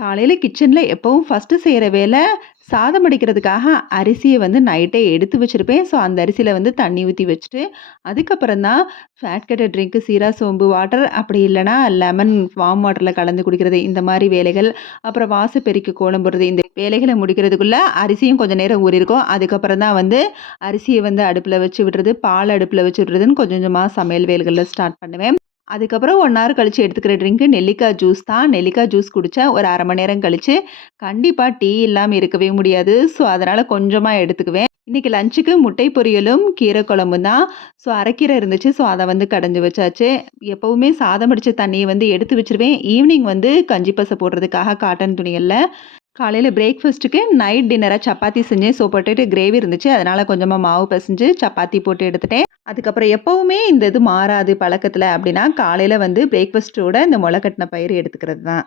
காலையில கிச்சன்ல எப்பவும் ஃபர்ஸ்ட்டு செய்ற வேலை, சாதம் வடிக்கிறதுக்காக அரிசிய நைட்டே எடுத்து வச்சிருப்பேன். ஸோ, அந்த அரிசியில தண்ணி ஊத்தி வச்சுட்டு, அதுக்கப்புறம் தான் ஃபேட் கட்டர் ட்ரிங்க், சீரா சோம்பு வாட்டர் அப்படி இல்லன்னா லெமன் வார்ம் வாட்டர்ல கலந்து குடிக்கிறது. இந்த மாரி வேலைகள். அப்புறம் வாச பெருக்கி கோலம் போடுறது. இந்த வேலைகள முடிக்கிறதுக்குள்ள அரிசியும் கொஞ்சம் நேரம் ஊறியிருக்கும். அதுக்கப்புறம் தான் அரிசிய அடுப்புல வச்சு விடுறது, பால் அடுப்புல வச்சு விடுறதுன்னு கொஞ்சம் கொஞ்சமா சமையல் வேலைகள ஸ்டார்ட் பண்ணுவேன். அதுக்கப்புறம் 1 ஹவர் கழிச்சு எடுத்துக்கிற ட்ரிங்க் நெல்லிக்காய் ஜூஸ் தான். நெல்லிக்காய் ஜூஸ் குடிச்சா ஒரு 1/2 மணி நேரம் கழிச்சு, கண்டிப்பா டீ இல்லாம இருக்கவே முடியாது. ஸோ, அதனால கொஞ்சமா எடுத்துக்குவேன். இன்னைக்கு லஞ்சுக்கு முட்டை பொரியலும், கீரை குழம்பும் தான். ஸோ, அரைக்கீரை இருந்துச்சு. ஸோ, அத கடைஞ்சு வச்சாச்சு. எப்பவுமே சாதம் வடிச்ச தண்ணிய எடுத்து வச்சுருவேன். ஈவினிங் கஞ்சி பசை போடுறதுக்காக காட்டன் துணிகள்ல காலையில பிரேக்ஃபாஸ்ட்டுக்கு நைட் டின்னரா சப்பாத்தி செஞ்சேன். ஸோ, பொட்டேட்டோ கிரேவி இருந்துச்சு. அதனால கொஞ்சமா மாவு பெசஞ்சு சப்பாத்தி போட்டு எடுத்துட்டேன். அதுக்கப்புறம் எப்பவுமே இந்த இது மாறாது பழக்கத்துல அப்டின்னா, காலையில பிரேக்ஃபாஸ்ட்டோட இந்த மொள கட்டின பயிறு எடுத்துக்கிறது தான்.